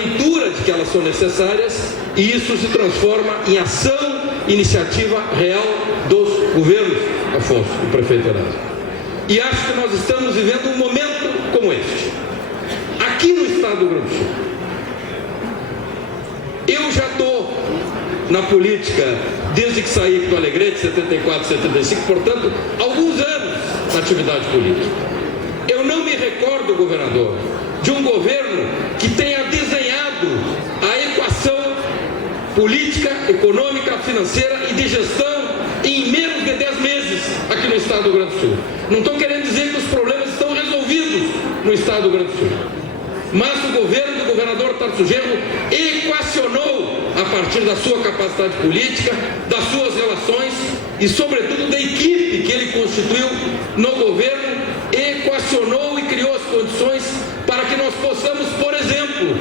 conjuntura de que elas são necessárias, e isso se transforma em ação, iniciativa real dos governos, Afonso, o prefeito Erasmo. E acho que nós estamos vivendo um momento como este, aqui no estado do Rio Grande do Sul. Eu já estou na política desde que saí do Alegrete, 74, 75, portanto, alguns anos na atividade política. Eu não me recordo, governador, de um governo que tenha desenhado a equação política, econômica, financeira e de gestão em menos de 10 meses aqui no estado do Rio Grande do Sul. Não estou querendo dizer que os problemas estão resolvidos no estado do Rio Grande do Sul, mas o governo do governador Tarso Genro equacionou, a partir da sua capacidade política, das suas relações e, sobretudo, da equipe que ele constituiu no governo, equacionou e criou as condições para que nós possamos, por exemplo,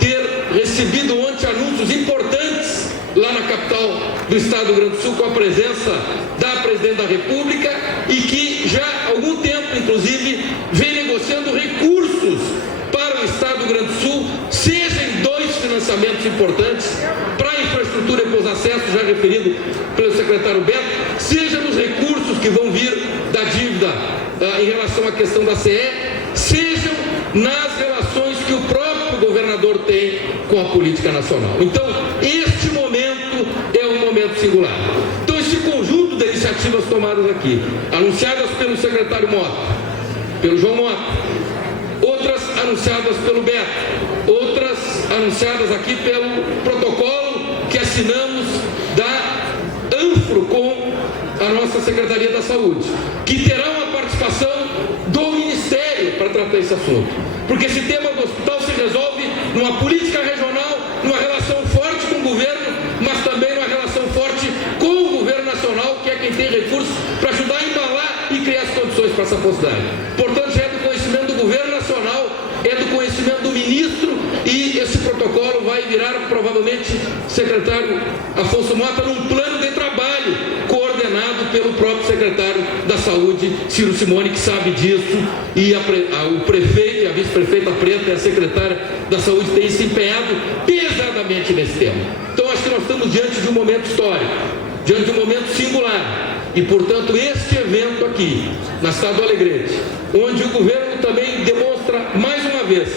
ter recebido ontem anúncios importantes lá na capital do estado do Rio Grande do Sul, com a presença da presidente da República, e que já há algum tempo, inclusive, vem negociando recursos para o estado do Rio Grande do Sul, seja em 2 financiamentos importantes para a infraestrutura e para os acessos, já referido pelo secretário Beto, seja nos recursos que vão vir da dívida em relação à questão da CE, sejam nas relações que o próprio governador tem com a política nacional. Então, este momento é um momento singular. Então, esse conjunto de iniciativas tomadas aqui, anunciadas pelo secretário Mota, pelo João Mota, outras anunciadas pelo Beto, outras anunciadas aqui pelo protocolo que assinamos da ANFRO com a nossa Secretaria da Saúde, que terá uma participação do Ministério para tratar esse assunto. Porque esse tema do hospital se resolve numa política regional, numa relação forte com o governo, mas também numa relação forte com o governo nacional, que é quem tem recursos para ajudar a embalar e criar as condições para essa possibilidade. Portanto, já é do conhecimento do governo nacional, é do conhecimento do ministro, e esse protocolo vai virar, provavelmente, secretário Afonso Mota, num plano de trabalho coordenado pelo próprio secretário da Saúde, Ciro Simone, que sabe disso, e o prefeito e a vice-prefeita Preta e a secretária da Saúde têm se empenhado pesadamente nesse tema. Então, acho que nós estamos diante de um momento histórico, diante de um momento singular, e, portanto, este evento aqui, na cidade do Alegrete, onde o governo também demonstra, mais uma vez,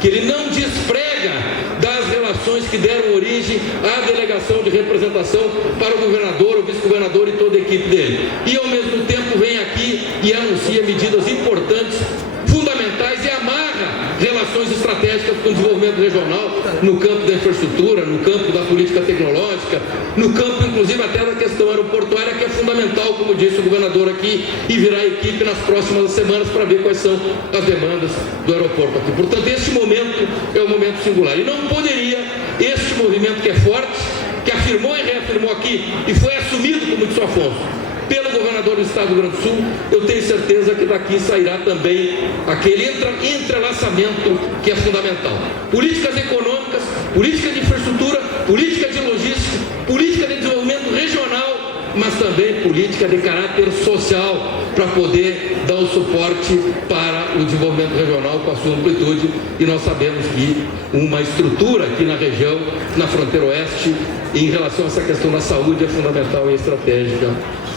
que ele não desprega das relações que deram origem à delegação de representação para o governador, o vice-governador e toda a equipe dele. E, ao mesmo tempo, vem aqui e anuncia medidas importantes, fundamentais, e amarra relações estratégicas com o desenvolvimento regional no campo da infraestrutura, no campo da política tecnológica, no campo, inclusive, até da questão aeroportuária, que é fundamental, como disse o governador aqui, e virá a equipe nas próximas semanas para ver quais são as demandas do aeroporto aqui. Portanto, este momento é um momento singular. E não poderia este movimento que é forte, que afirmou e reafirmou aqui, e foi assumido, como disse o Afonso, pelo governador do estado do Rio Grande do Sul, eu tenho certeza que daqui sairá também aquele entrelaçamento que é fundamental. Políticas econômicas, política de infraestrutura, política de logística, política de desenvolvimento regional, mas também política de caráter social, para poder dar o suporte para o desenvolvimento regional com a sua amplitude. E nós sabemos que uma estrutura aqui na região, na fronteira oeste, em relação a essa questão da saúde, é fundamental e estratégica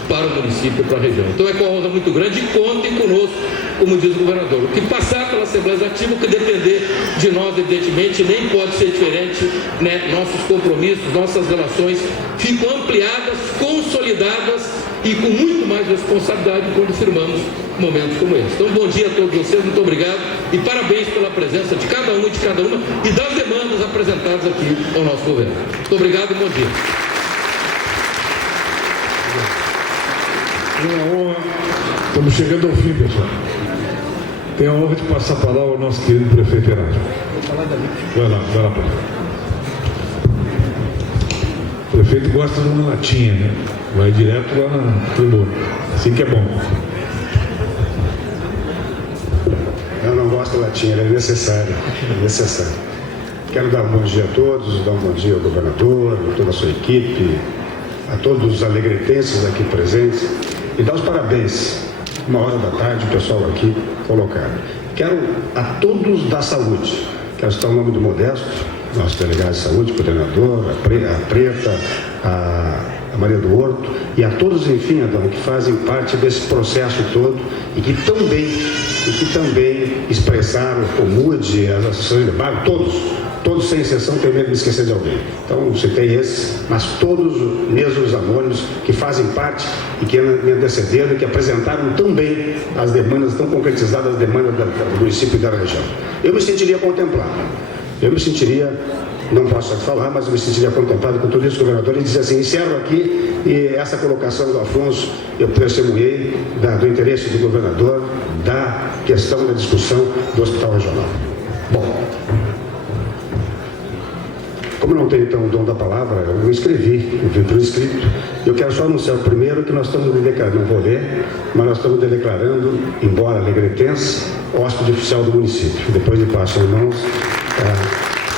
para o município e para a região. Então é com uma honra muito grande, e contem conosco, como diz o governador. O que passar pela Assembleia Legislativa, o que depender de nós, evidentemente, nem pode ser diferente, né? Nossos compromissos, nossas relações ficam ampliadas, consolidadas e com muito mais responsabilidade quando firmamos momentos como esse. Então, bom dia a todos vocês, muito obrigado e parabéns pela presença de cada um e de cada uma e das demandas apresentadas aqui ao nosso governo. Muito obrigado e bom dia. Uma honra, estamos chegando ao fim, pessoal. Tenho a honra de passar a palavra ao nosso querido prefeito Erasmo. Vai lá, O prefeito gosta de uma latinha, né? Vai direto lá na tribuna. Assim que é bom. Eu não gosto de latinha, ela é necessária. Quero dar um bom dia a todos, dar um bom dia ao governador, a toda a sua equipe, a todos os alegretenses aqui presentes e dar os parabéns. 1h da tarde, o pessoal aqui colocado. Quero a todos da saúde, Quero citar o nome do Modesto, nosso delegado de saúde, coordenador, a Preta, a Maria do Horto, e a todos, enfim, Adão, que fazem parte desse processo todo e que também expressaram o MUD, as associações de bairro, todos sem exceção, tenho medo de me esquecer de alguém. Então, citei esses, mas todos mesmo os anônimos que fazem parte e que me antecederam e que apresentaram tão bem as demandas, tão concretizadas as demandas do município e da região. Eu me sentiria contemplado. Não posso falar, mas eu me sentiria contemplado com tudo isso, governador, e dizer assim, encerro aqui, e essa colocação do Afonso, eu testemunhei do interesse do governador, da questão da discussão do Hospital Regional. Bom, como eu não tenho então o dom da palavra, eu escrevi, eu vim por escrito. Eu quero só anunciar primeiro que nós estamos declarando, não vou ler, mas nós estamos declarando, embora alegretense, hóspede oficial do município. Depois lhe passo, irmãos,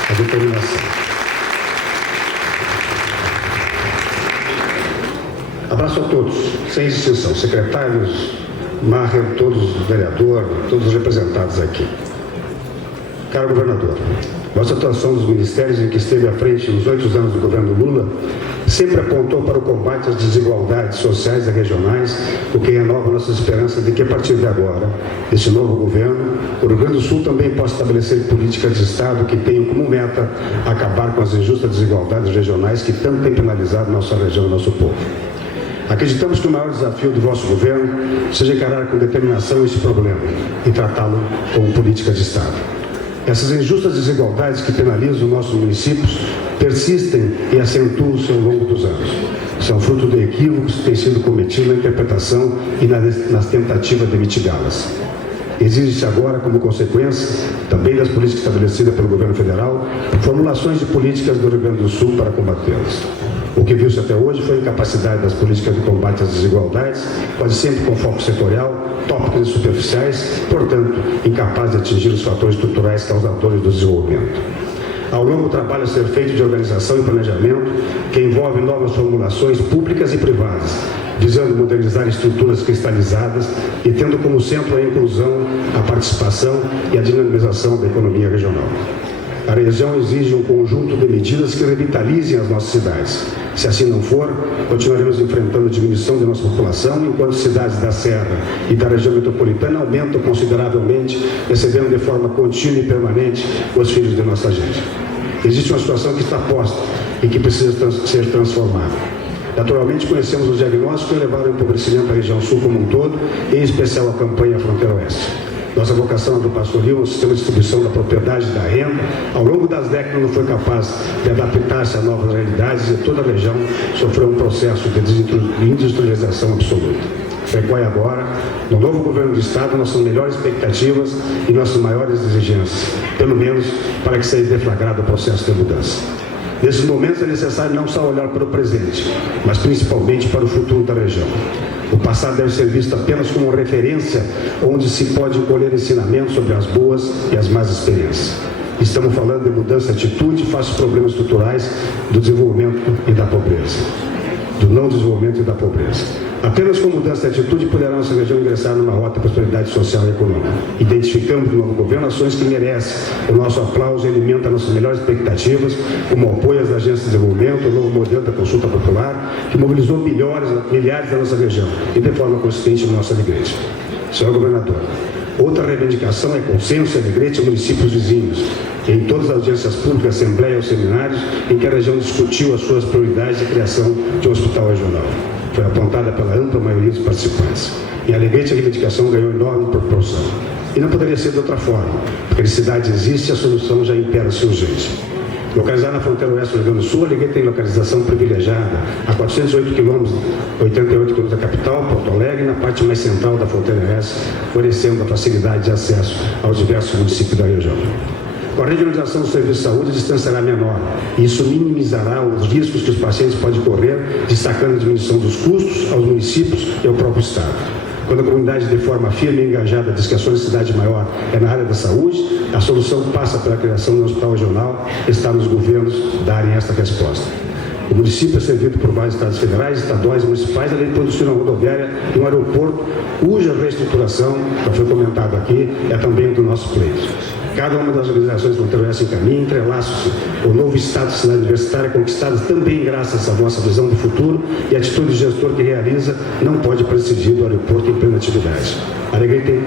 a determinação. Abraço a todos, sem distinção, secretários, Maher, todos os vereadores, todos os representados aqui. Caro governador, nossa atuação dos ministérios em que esteve à frente nos 8 anos do governo Lula sempre apontou para o combate às desigualdades sociais e regionais, o que renova nossa esperança de que, a partir de agora, desse novo governo, o Rio Grande do Sul também possa estabelecer políticas de Estado que tenham como meta acabar com as injustas desigualdades regionais que tanto têm penalizado nossa região e nosso povo. Acreditamos que o maior desafio do vosso governo seja encarar com determinação esse problema e tratá-lo como política de Estado. Essas injustas desigualdades que penalizam nossos municípios persistem e acentuam-se ao longo dos anos. São fruto de equívocos que têm sido cometidos na interpretação e nas tentativas de mitigá-las. Exige-se agora, como consequência, também das políticas estabelecidas pelo governo federal, formulações de políticas do Rio Grande do Sul para combatê-las. O que viu-se até hoje foi a incapacidade das políticas de combate às desigualdades, quase sempre com foco setorial, tópicos e superficiais, portanto, incapaz de atingir os fatores estruturais causadores do desenvolvimento. Há um longo trabalho a ser feito de organização e planejamento, que envolve novas formulações públicas e privadas, visando modernizar estruturas cristalizadas e tendo como centro a inclusão, a participação e a dinamização da economia regional. A região exige um conjunto de medidas que revitalizem as nossas cidades. Se assim não for, continuaremos enfrentando a diminuição de nossa população, enquanto cidades da Serra e da região metropolitana aumentam consideravelmente, recebendo de forma contínua e permanente os filhos de nossa gente. Existe uma situação que está posta e que precisa ser transformada. Naturalmente, conhecemos os diagnósticos que levaram ao empobrecimento da região sul como um todo, em especial a campanha Fronteira Oeste. Nossa vocação é do pastoril, um sistema de distribuição da propriedade e da renda, ao longo das décadas não foi capaz de adaptar-se a novas realidades e toda a região sofreu um processo de industrialização absoluta. Recorre agora, no novo governo do Estado, nossas melhores expectativas e nossas maiores exigências, pelo menos para que seja deflagrado o processo de mudança. Nesses momentos é necessário não só olhar para o presente, mas principalmente para o futuro da região. O passado deve ser visto apenas como uma referência onde se pode colher ensinamentos sobre as boas e as más experiências. Estamos falando de mudança de atitude face aos problemas estruturais do desenvolvimento e da pobreza, do não desenvolvimento e da pobreza. Apenas com mudança de atitude poderá nossa região ingressar numa rota de prosperidade social e econômica. Identificamos no novo governo ações que merecem o nosso aplauso e alimentam nossas melhores expectativas, como o apoio às agências de desenvolvimento, o novo modelo da consulta popular, que mobilizou milhares da nossa região e de forma consistente na nossa igreja. Senhor governador, outra reivindicação é consenso e alegrete a municípios vizinhos, em todas as audiências públicas, assembleias ou seminários, em que a região discutiu as suas prioridades de criação de um hospital regional. Foi apontada pela ampla maioria dos participantes. E a alegrete reivindicação ganhou enorme proporção. E não poderia ser de outra forma, porque a necessidade existe e a solução já impera-se urgente. Localizada na fronteira oeste do Rio Grande do Sul, a Alegrete tem localização privilegiada a 408 quilômetros, 88 quilômetros da capital, Porto Alegre, na parte mais central da fronteira oeste, oferecendo a facilidade de acesso aos diversos municípios da região. Com a regionalização do serviço de saúde, a distância será menor, e isso minimizará os riscos que os pacientes podem correr, destacando a diminuição dos custos aos municípios e ao próprio Estado. Quando a comunidade de forma firme e engajada diz que a sua necessidade maior é na área da saúde, a solução passa pela criação de um hospital regional, está nos governos darem esta resposta. O município é servido por vários estados federais, estaduais e municipais, além de produzir uma rodoviária e um aeroporto, cuja reestruturação, já foi comentado aqui, é também do nosso pleito. Cada uma das organizações Fronteira Oeste encaminha, entrelaços o novo estado de cidade universitária, conquistadas também graças à nossa visão de futuro e atitude de gestor que realiza, não pode prescindir do aeroporto em plena atividade. A Alegrete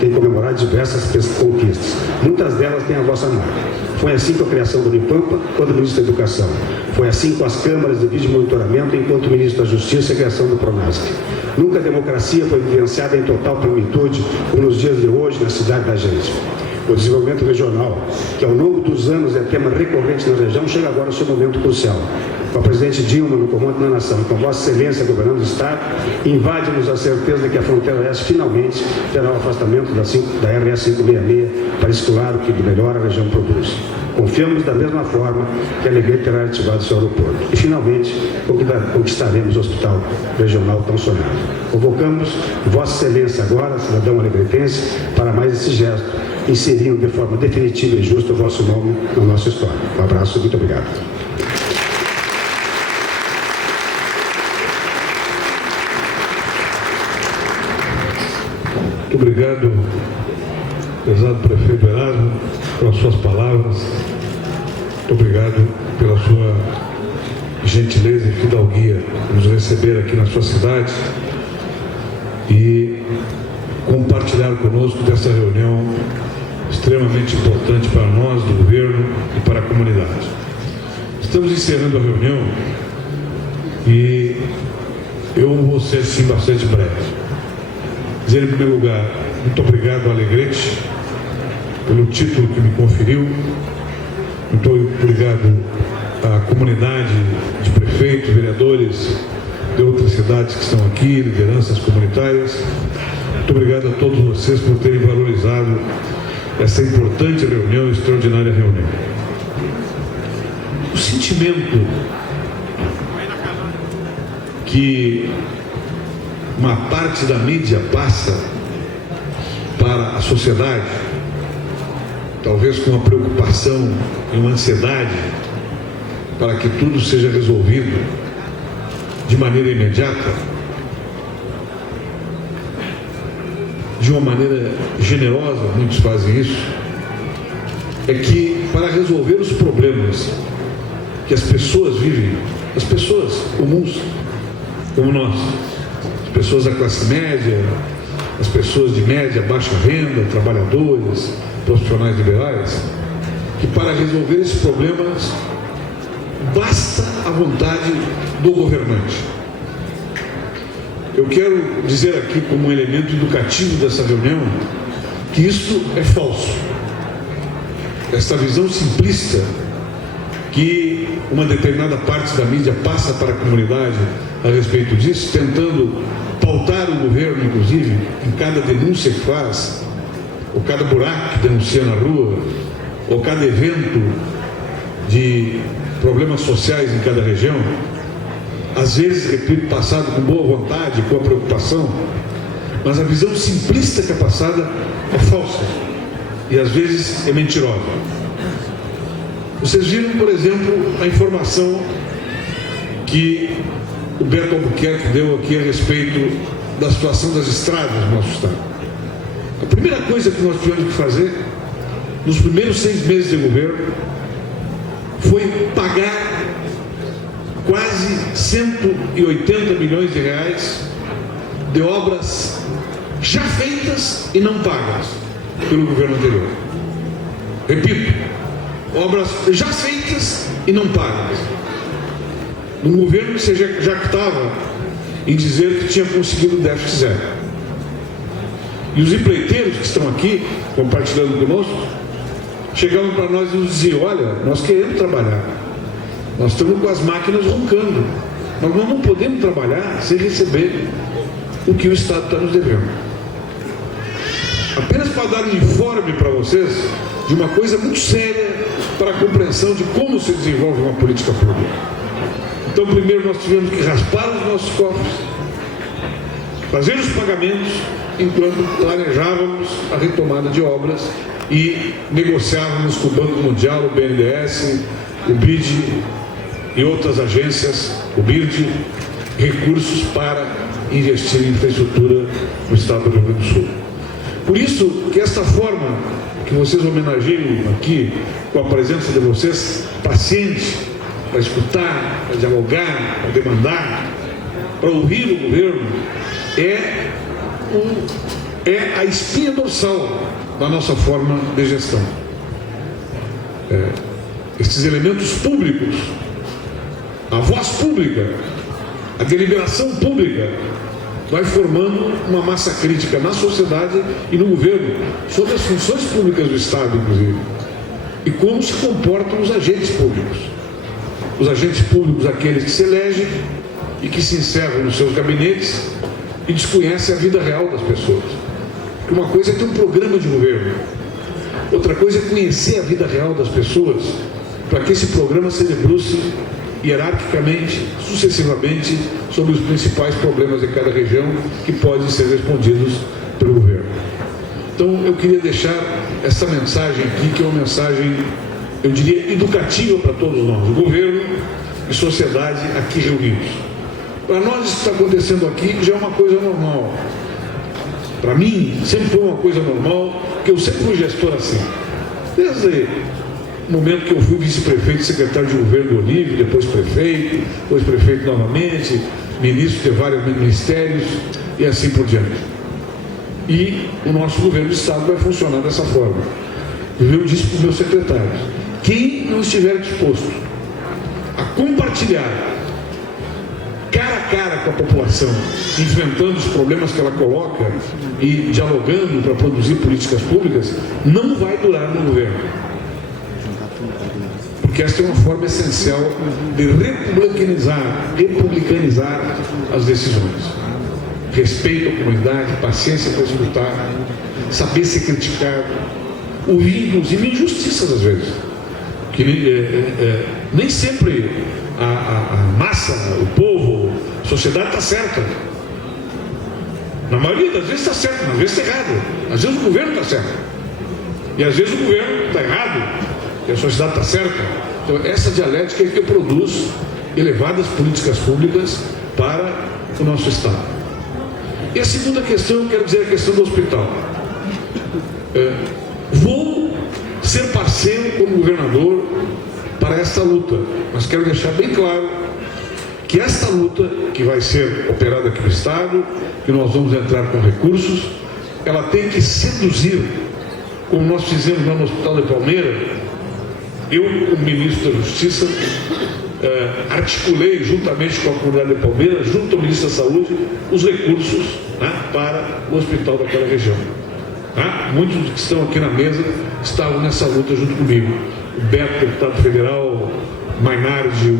tem comemorado diversas conquistas. Muitas delas têm a vossa marca. Foi assim com a criação do Unipampa, quando ministro da Educação. Foi assim com as câmaras de vídeo monitoramento, enquanto ministro da Justiça e a criação do Pronasc. Nunca a democracia foi vivenciada em total plenitude, como nos dias de hoje na cidade da gente. O desenvolvimento regional, que ao longo dos anos é tema recorrente na região, chega agora ao seu momento crucial. Com a presidente Dilma no comando da nação e com Vossa Excelência governando o Estado, invade-nos a certeza de que a fronteira oeste finalmente terá o afastamento da RS 566 para escolar o que de melhor a região produz. Confiamos da mesma forma que a Alegrete terá ativado seu aeroporto. E finalmente conquistaremos o hospital regional tão sonhado. Convocamos Vossa Excelência agora, cidadão alegretense, para mais esse gesto, inserindo de forma definitiva e justa o vosso nome na nossa história. Um abraço e muito obrigado. Muito obrigado, prezado prefeito Erasmo, pelas suas palavras. Muito obrigado pela sua gentileza e fidalguia nos receber aqui na sua cidade e compartilhar conosco dessa reunião extremamente importante para nós, do governo e para a comunidade. Estamos encerrando a reunião e eu vou ser sim bastante breve. Dizer em primeiro lugar, muito obrigado ao Alegrete pelo título que me conferiu. Muito obrigado à comunidade de prefeitos, vereadores de outras cidades que estão aqui, lideranças comunitárias. Muito obrigado a todos vocês por terem valorizado essa importante reunião, extraordinária reunião. O sentimento que uma parte da mídia passa para a sociedade, talvez com uma preocupação e uma ansiedade para que tudo seja resolvido de maneira imediata, de uma maneira generosa, muitos fazem isso, é que para resolver os problemas que as pessoas vivem, as pessoas comuns, como nós, as pessoas da classe média, as pessoas de média, baixa renda, trabalhadores, profissionais liberais, que para resolver esses problemas basta a vontade do governante. Eu quero dizer aqui, como um elemento educativo dessa reunião, que isso é falso. Esta visão simplista que uma determinada parte da mídia passa para a comunidade a respeito disso, tentando pautar o governo, inclusive, em cada denúncia que faz, ou cada buraco que denuncia na rua, ou cada evento de problemas sociais em cada região, às vezes, repito, passado com boa vontade, com a preocupação, mas a visão simplista que é passada é falsa e às vezes é mentirosa. Vocês viram, por exemplo, a informação que o Beto Albuquerque deu aqui a respeito da situação das estradas no nosso estado. A primeira coisa que nós tivemos que fazer nos primeiros 6 meses de governo foi pagar quase 180 milhões de reais de obras já feitas e não pagas pelo governo anterior. Repito, obras já feitas e não pagas. Um governo que você já estava em dizer que tinha conseguido o déficit zero. E os empreiteiros que estão aqui, compartilhando conosco, chegavam para nós e nos diziam: olha, nós queremos trabalhar, nós estamos com as máquinas roncando, mas nós não podemos trabalhar sem receber o que o Estado está nos devendo. Apenas para dar um informe para vocês de uma coisa muito séria para a compreensão de como se desenvolve uma política pública. Então, primeiro nós tivemos que raspar os nossos cofres, fazer os pagamentos, enquanto planejávamos a retomada de obras e negociávamos com o Banco Mundial, o BNDES, o BID e outras agências, o BIRD, recursos para investir em infraestrutura no estado do Rio Grande do Sul. Por isso que esta forma que vocês homenageiam aqui, com a presença de vocês, pacientes, para escutar, para dialogar, para demandar, para ouvir o governo, é a espinha dorsal da nossa forma de gestão. Esses elementos públicos, a voz pública, a deliberação pública, vai formando uma massa crítica na sociedade e no governo sobre as funções públicas do Estado, inclusive, e como se comportam os agentes públicos. Os agentes públicos, aqueles que se elegem e que se encerram nos seus gabinetes e desconhecem a vida real das pessoas. Porque uma coisa é ter um programa de governo, outra coisa é conhecer a vida real das pessoas, para que esse programa se debruce hierarquicamente, sucessivamente, sobre os principais problemas de cada região que podem ser respondidos pelo governo. Então, eu queria deixar essa mensagem aqui, que é uma mensagem, eu diria, educativa para todos nós, governo e sociedade aqui reunidos. Para nós, isso que está acontecendo aqui já é uma coisa normal. Para mim, sempre foi uma coisa normal, porque eu sempre fui gestor assim. Desde o momento que eu fui vice-prefeito, secretário de governo do Olívio, depois prefeito novamente, ministro de vários ministérios e assim por diante. E o nosso governo do Estado vai funcionar dessa forma. Eu disse para os meus secretários: quem não estiver disposto a compartilhar cara a cara com a população, enfrentando os problemas que ela coloca e dialogando para produzir políticas públicas, não vai durar no governo. Porque esta é uma forma essencial de republicanizar as decisões. Respeito à comunidade, paciência para escutar, saber ser criticado, ouvir inclusive injustiças às vezes. Que nem sempre a massa, o povo, a sociedade está certa. Na maioria das vezes está certo, às vezes está errado. Às vezes o governo está certo. E às vezes o governo está errado e a sociedade está certa. Então, essa dialética é que produz elevadas políticas públicas para o nosso Estado. E a segunda questão, eu quero dizer, a questão do hospital. Vou ser parceiro como governador para esta luta, mas quero deixar bem claro que esta luta, que vai ser operada aqui no Estado, que nós vamos entrar com recursos, ela tem que seduzir, como nós fizemos lá no Hospital de Palmeira. Eu, como ministro da Justiça, articulei juntamente com a comunidade de Palmeira, junto ao ministro da Saúde, os recursos, né, para o hospital daquela região. Muitos que estão aqui na mesa estavam nessa luta junto comigo. O Beto, deputado federal, Mainardi,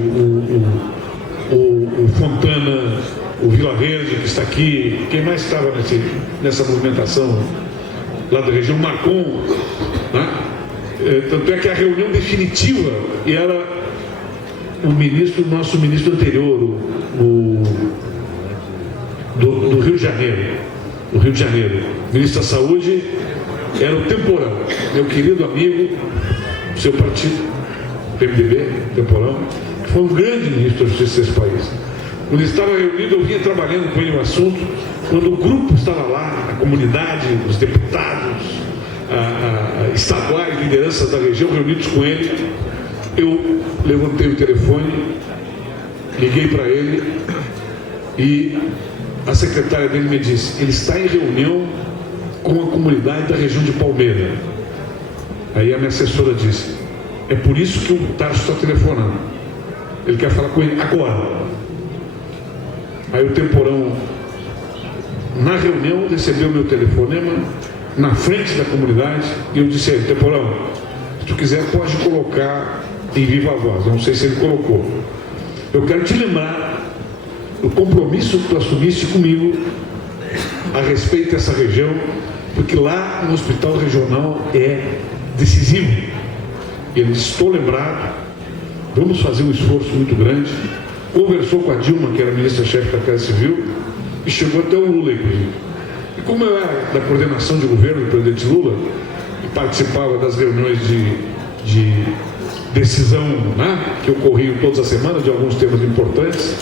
o Fontana, o Vila Verde, que está aqui, quem mais estava nessa movimentação lá da região, Marcon, né? Tanto é que a reunião definitiva era o nosso ministro anterior, do Rio de Janeiro, o ministro da Saúde, era o Temporão, meu querido amigo do seu partido, PMDB, Temporão, que foi um grande ministro da Justiça desse país. Quando ele estava reunido, eu vinha trabalhando com ele no assunto. Quando o grupo estava lá, a comunidade, os deputados, estaduais, lideranças da região reunidos com ele, eu levantei o telefone, liguei para ele e a secretária dele me disse: ele está em reunião com a comunidade da região de Palmeira. Aí a minha assessora disse: é por isso que o Tarso está telefonando, ele quer falar com ele agora. Aí o Temporão, na reunião, recebeu meu telefonema na frente da comunidade e eu disse a ele: Temporão, se tu quiser pode colocar em viva voz, não sei se ele colocou. Eu quero te lembrar do compromisso que tu assumiste comigo a respeito dessa região, porque lá no hospital regional é decisivo. E ele disse: estou lembrado, vamos fazer um esforço muito grande. Conversou com a Dilma, que era ministra-chefe da Casa Civil, e chegou até o Lula, inclusive. E como eu era da coordenação de governo do presidente Lula, e participava das reuniões de decisão, né, que ocorriam todas as semanas, de alguns temas importantes,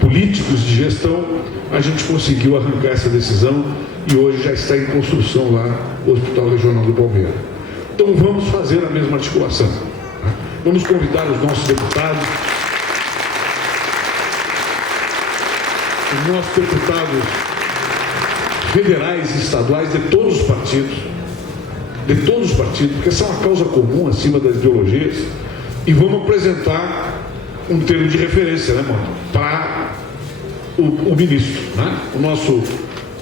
políticos de gestão, a gente conseguiu arrancar essa decisão e hoje já está em construção lá o Hospital Regional do Palmeira. Então vamos fazer a mesma articulação. Né? Vamos convidar os nossos deputados, federais e estaduais de todos os partidos, porque essa é uma causa comum acima das ideologias, e vamos apresentar um termo de referência, né, mano, para o ministro, né? O nosso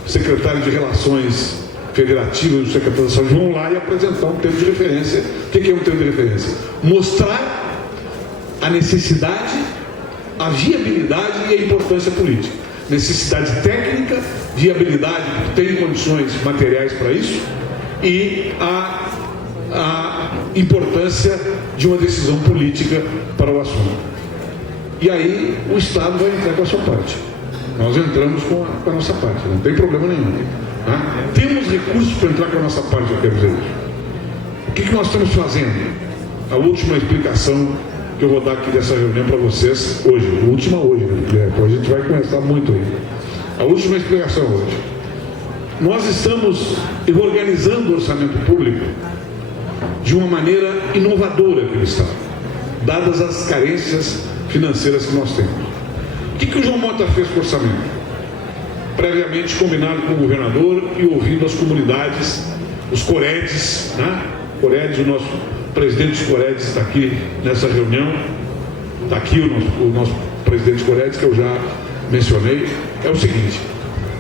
secretário de Relações Federativas e o secretário de Saúde vão lá e apresentar um termo de referência. O que é um termo de referência? Mostrar a necessidade, a viabilidade e a importância política. Necessidade técnica, viabilidade, tem condições materiais para isso, e a importância de uma decisão política para o assunto. E aí o Estado vai entrar com a sua parte. Nós entramos com a nossa parte, não tem problema nenhum. Né? Temos recursos para entrar com a nossa parte, eu quero dizer isso. O que nós estamos fazendo? A última explicação que eu vou dar aqui dessa reunião para vocês hoje, a última hoje, né? Depois a gente vai começar muito aí. A última explicação hoje. Nós estamos organizando o orçamento público de uma maneira inovadora pelo Estado, dadas as carências financeiras que nós temos. O que o João Mota fez com o orçamento? Previamente combinado com o governador e ouvindo as comunidades, os Coredes, né? Coredes, o nosso presidente dos Coredes está aqui nessa reunião, está aqui o nosso presidente dos Coredes, que eu já mencionei. É o seguinte: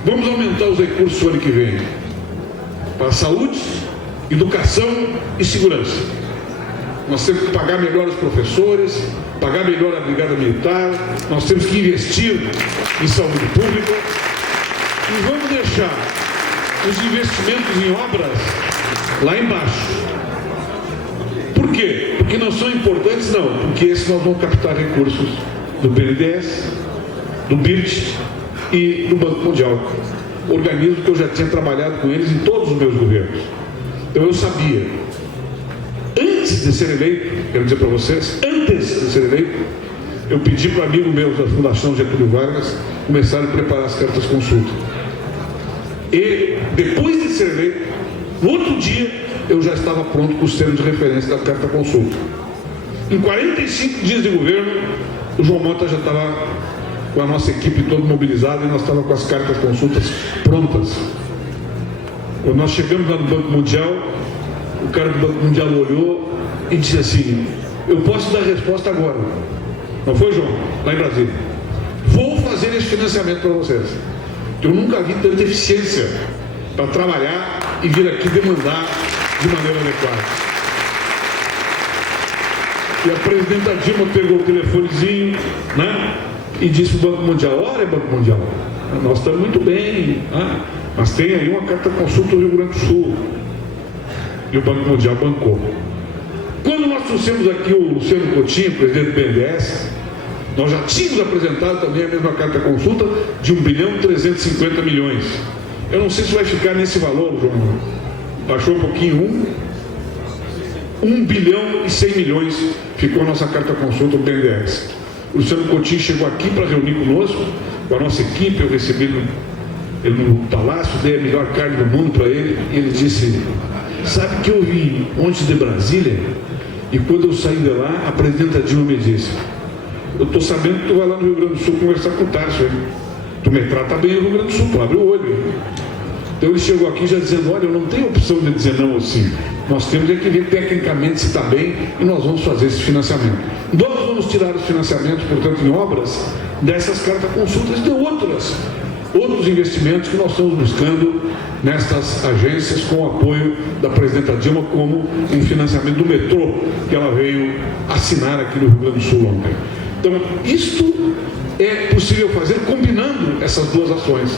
vamos aumentar os recursos no ano que vem para saúde, educação e segurança. Nós temos que pagar melhor os professores, pagar melhor a Brigada Militar, nós temos que investir em saúde pública e vamos deixar os investimentos em obras lá embaixo. Por quê? Porque não são importantes? Não, porque esses nós vamos captar recursos do BNDES, do BIRT e do Banco Mundial, organismos que eu já tinha trabalhado com eles em todos os meus governos. Então eu sabia, antes de ser eleito, quero dizer para vocês, antes de ser eleito, eu pedi para amigos meus da Fundação Getúlio Vargas começarem a preparar as cartas consulta. E depois de ser eleito, no outro dia, eu já estava pronto com os termos de referência da carta consulta. Em 45 dias de governo, o João Mota já estava com a nossa equipe toda mobilizada e nós estávamos com as cartas consultas prontas. Quando nós chegamos lá no Banco Mundial, o cara do Banco Mundial olhou e disse assim: eu posso dar resposta agora. Não foi, João? Lá em Brasília. Vou fazer esse financiamento para vocês. Eu nunca vi tanta eficiência para trabalhar e vir aqui demandar de maneira adequada. E a presidenta Dilma pegou o telefonezinho, né, e disse para o Banco Mundial: olha, Banco Mundial, nós estamos muito bem, né, mas tem aí uma carta consulta do Rio Grande do Sul. E o Banco Mundial bancou. Quando nós trouxemos aqui o Luciano Coutinho, presidente do BNDES, nós já tínhamos apresentado também a mesma carta consulta de 1,350 bilhões. Eu não sei se vai ficar nesse valor, João. Baixou um pouquinho, 1 bilhão e 100 milhões ficou a nossa carta consulta do BNDES. O Luciano Coutinho chegou aqui para reunir conosco, com a nossa equipe. Eu recebi ele no palácio, dei a melhor carne do mundo para ele, e ele disse: sabe que eu vim ontem de Brasília, e quando eu saí de lá, a presidenta Dilma me disse: eu estou sabendo que tu vai lá no Rio Grande do Sul conversar com o Tarso, hein? Tu me trata bem no Rio Grande do Sul, tu abre o olho. Então ele chegou aqui já dizendo: olha, eu não tenho opção de dizer não assim. Nós temos que ver tecnicamente se está bem e nós vamos fazer esse financiamento. Nós vamos tirar os financiamentos, portanto, em obras dessas cartas consultas e de outros investimentos que nós estamos buscando nestas agências com o apoio da presidenta Dilma, como um financiamento do metrô que ela veio assinar aqui no Rio Grande do Sul ontem. Então, isto é possível fazer combinando essas duas ações.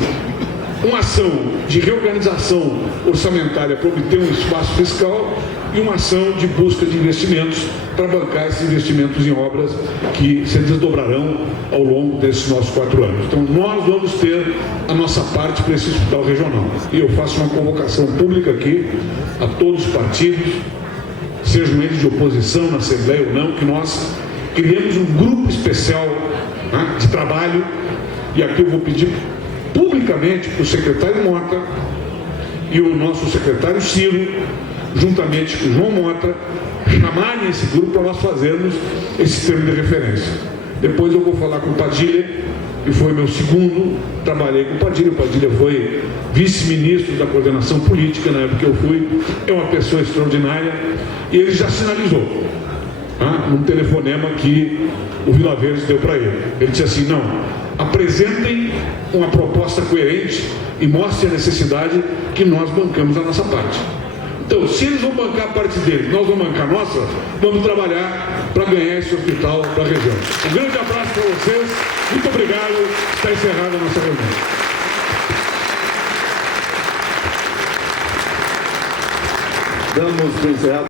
Uma ação de reorganização orçamentária para obter um espaço fiscal e uma ação de busca de investimentos para bancar esses investimentos em obras que se desdobrarão ao longo desses nossos 4 anos. Então, nós vamos ter a nossa parte para esse hospital regional. E eu faço uma convocação pública aqui a todos os partidos, sejam eles de oposição na Assembleia ou não, que nós criamos um grupo especial, né, de trabalho, e aqui eu vou pedir publicamente para o secretário Mota e o nosso secretário Ciro juntamente com o João Mota, chamarem esse grupo para nós fazermos esse termo de referência. Depois eu vou falar com o Padilha, que foi meu segundo, trabalhei com o Padilha foi vice-ministro da coordenação política na época que eu fui, é uma pessoa extraordinária, e ele já sinalizou, num telefonema que o Vila Verde deu para ele. Ele disse assim: não, apresentem uma proposta coerente e mostrem a necessidade que nós bancamos a nossa parte. Então, se eles vão bancar a parte deles, nós vamos bancar a nossa, vamos trabalhar para ganhar esse hospital da região. Um grande abraço para vocês, muito obrigado, está encerrada a nossa reunião. Damos por encerrado.